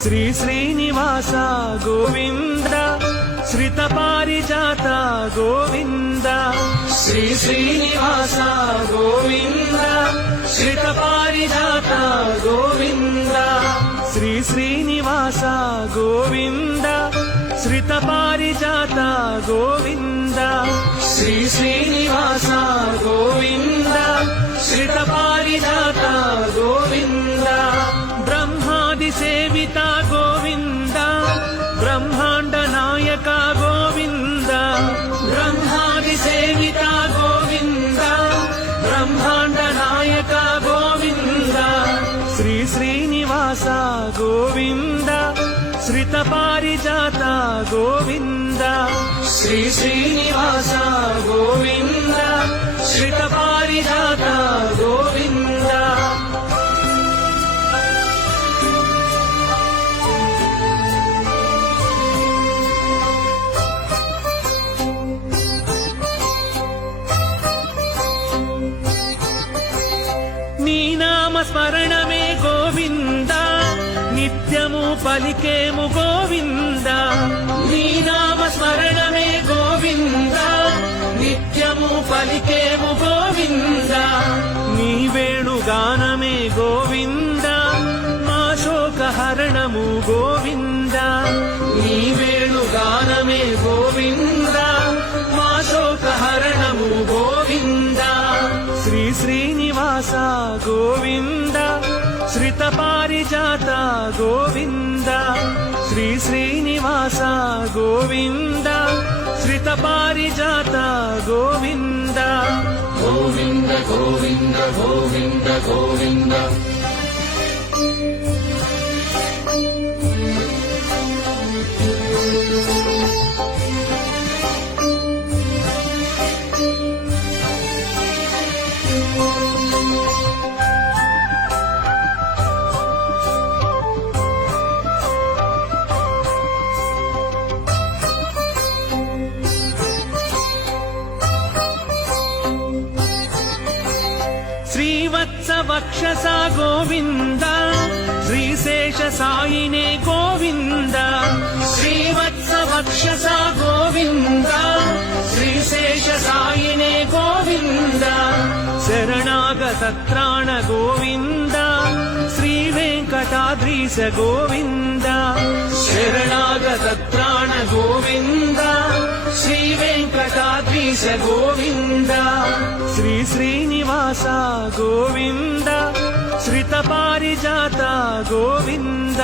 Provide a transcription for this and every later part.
శ్రీ శ్రీనివాస గోవింద శ్రిత పారిజాత గోవింద శ్రీ శ్రీనివాస గోవింద శ్రిత పారిజాత గోవింద శ్రీ శ్రీనివాస గోవింద శ్రిత పారిజాత గోవింద శ్రీ శ్రీనివాస గోవింద శ్రిత పారిజాత గోవింద బ్రహ్మాది సేవిత గోవింద బ్రహ్మాండ నాయక గోవింద బ్రహ్మాది సేవిత గోవింద బ్రహ్మాండ నాయక గోవింద శ్రీ శ్రీనివాస గోవింద శ్రిత పారిజాత గోవింద శ్రీ శ్రీనివాస గోవింద శ్రిత పారిజాత గోవింద నీ నామ స్మరణమే గోవింద నిత్యము పలికేము గోవింద నీ నామ స్మరణమే గోవింద నిత్యము పలికేము గోవింద నీ వేణుగానమే గోవింద మా శోకహరణము గోవింద నీ వేణుగానమే గోవింద మా శోకహరణము గోవింద శ్రీ శ్రీనివాస గోవింద శ్రిత పారిజాత గోవింద శ్రీ శ్రీనివాస గోవింద శ్రిత పారిజాత గోవింద గోవింద గోవింద గోవింద గోవింద శ్రీవత్స వక్షస గోవింద శ్రీశేష సాయినే గోవింద శ్రీవత్స వక్షస గోవింద శ్రీశేష సాయినే గోవింద శరణాగత త్రాణ గోవింద శ్రీ వెంకటాద్రీశ గోవింద శరణాగత త్రాణ గోవింద శ్రీ వెంకటాద్రీశ గోవింద శ్రీ శ్రీనివాస గోవింద శ్రిత పారిజాత గోవింద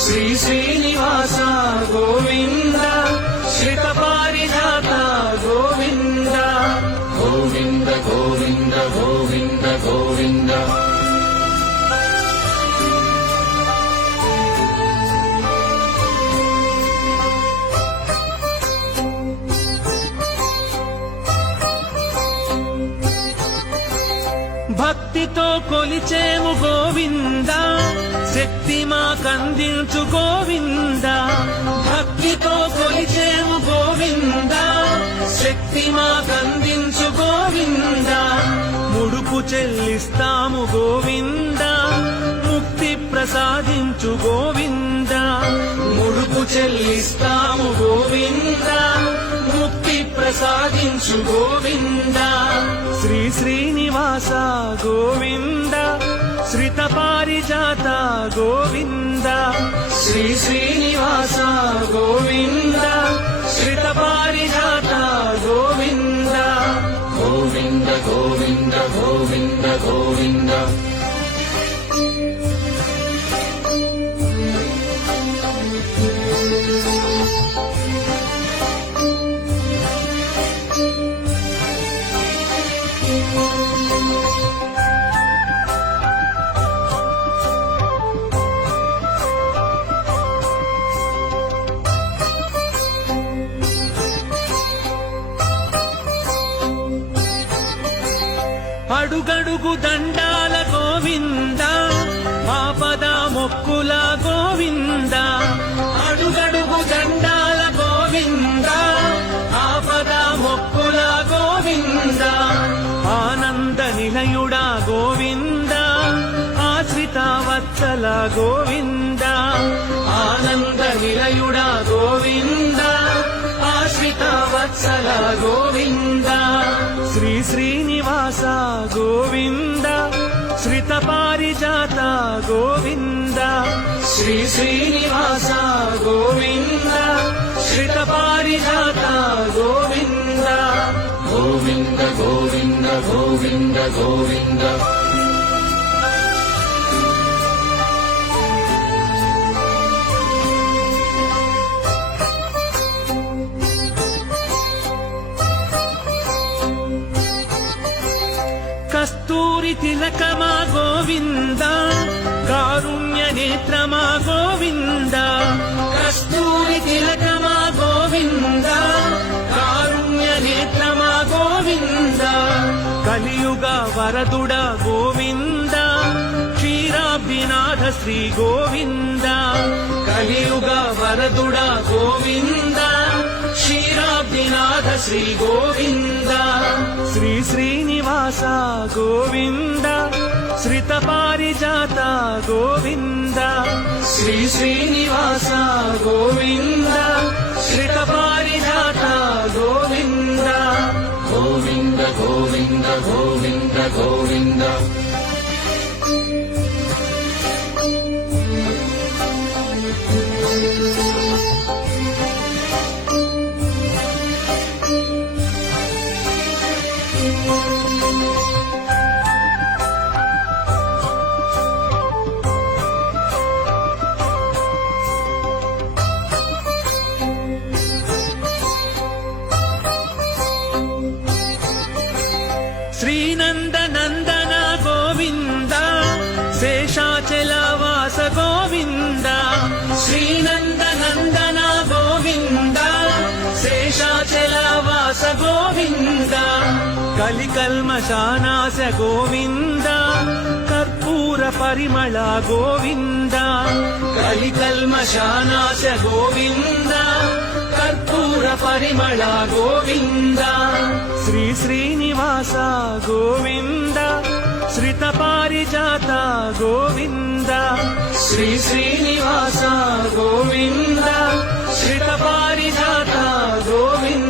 శ్రీ శ్రీనివాస గోవింద శ్రిత పారిజాత గోవింద గోవింద గోవింద గోవింద గోవింద భక్తితో కొలిచేము గోవింద శక్తి మాకందించు గోవింద భక్తితో కొలిచేము గోవింద శక్తి మాకందించు గోవింద ముడుపు చెల్లిస్తాము గోవింద ముక్తి ప్రసాదించు గోవింద ముడుపు చెల్లిస్తాము గోవింద ముక్తి ప్రసాదించు గోవింద శ్రీ శ్రీనివాస గోవింద శ్రిత పారిజాత గోవింద శ్రీ శ్రీనివాస గోవింద శ్రిత పారిజాత గోవింద గోవింద గోవింద గోవింద గోవింద అడుగడుగు దండాల గోవింద ఆపద మొక్కుల గోవింద అడుగడుగు దండాల గోవింద ఆపద మొక్కుల గోవింద ఆనంద నిలయుడా గోవింద ఆశ్రిత వత్సల గోవింద వత్సల గోవింద శ్రీ శ్రీనివాస గోవింద శ్రిత పారిజాత గోవింద శ్రీ శ్రీనివాస గోవింద శ్రిత పారిజాత గోవింద గోవింద గోవింద గోవింద గోవింద కస్తూరి తిలకమా గోవింద కారుణ్య నేత్రమా గోవింద కస్తూరి తిలకమా గోవింద కారుణ్య నేత్రమా గోవింద కలియుగ వరదుడ గోవింద క్షీరాబ్దినాథ శ్రీ గోవింద కలియుగ వరదుడ గోవింద క్షీరాబ్దినాథ శ్రీ గోవింద శ్రీ శ్రీనివాస గోవింద శ్రిత పారిజాత గోవింద శ్రీ శ్రీనివాస గోవింద శ్రిత పారిజాత గోవింద గోవింద గోవింద గోవింద గోవింద శ్రీనందనందన గోవింద శేషాచలవాస గోవింద శ్రీనందనందన గోవింద శేషాచలవాస గోవింద కలికల్మషానాశ గోవింద కర్పూర పరిమళ గోవింద కలికల్మషానాశ గోవింద కర్పూర పరిమళ గోవింద శ్రీ శ్రీనివాస గోవింద శ్రిత పారిజాత గోవింద శ్రీ శ్రీనివాస గోవింద శ్రిత పారిజాత గోవింద